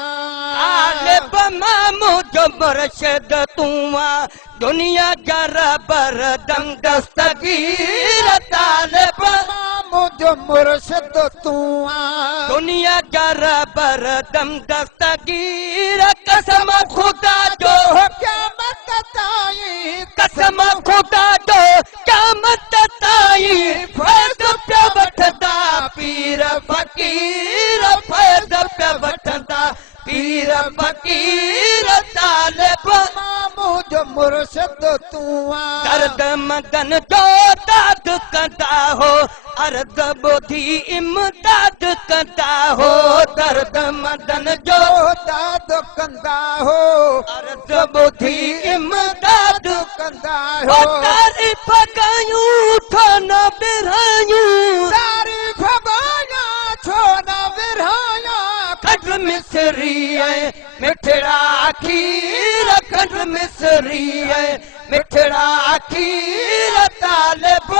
आलिब मुझो मुर्शिद तुआ दुनिया जरा बरदम दस्तगीर तालिब मुझो मुर्शिद तुआ दुनिया जरा बरदम दस्तगीर कसम खुदा जो क़यामत ताईं कसम खुदा जो क़यामत ताईं फैज़ पिया वठंदा पीर फ़कीर फैज़ पिया वठंदा पीर फ़कीर तालिब मुझो मुर्शिद तुआ दर्द मदन जो दाद कंदा हो अर्ज़ ॿुधी इमदाद कंदा हो दर्द मदन जो दाद कंदा हो अर्ज़ ॿुधी इमदाद कंदा हो हो तारीफ़ कयूं छो न विरहायूं तारीफ़ गाया छो न विरहाया खंड मिसरी ऐं मिठड़ा खीर खंड मिसरी ऐं मिठड़ा खीर तालिब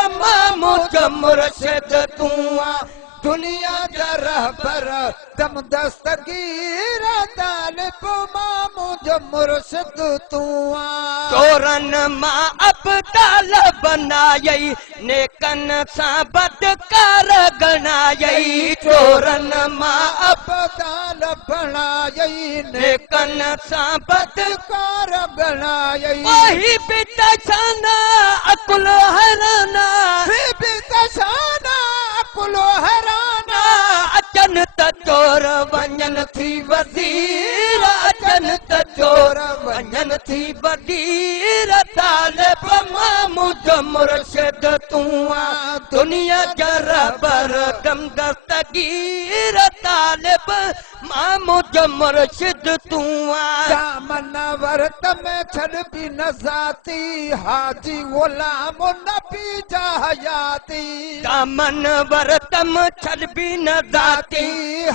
मुझो मुर्शिद तुआ दुनिया जा रहबर दम दस्तगीर तालिब मुझो मुर्शिद तुआ चोरन मां अबदाल बनायई नेकन सां बदकार गणायई चोरन मां अबदाल बणायई नेकन सां कार गणायई वही बि तशाना अकुल हराना बीबी तशाना कुलो हराना अचन त चोर वञन थी वज़ीर अचन त चोर वञन थी वज़ीर तालिब मुझो मुर्शिद तुआ दुनिया जा रहबर दम दस्तगीर तालिब मुझो मुर्शिद तुआ दामन वरत में छड़ भी न जाती हाजी गुलाम नबी जा हयाती दामन वरतम छल भी न दाती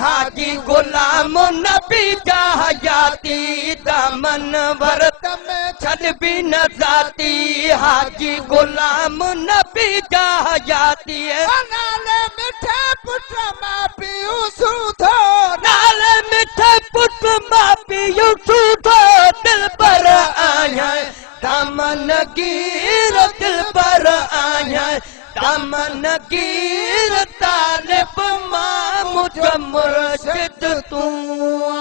हाजी गुलाम नबी जा हयाती दामन वरत में छल भी न दाती हाजी गुलाम नबी जा हयाती नाले मिठे पुत्र मां पियो सूधो नाले मिठे पुट मां पियो सूधो दिल पर आया दामन गिर दिल पर आया दामन गिर तालिब मुझो मुर्शिद तुआ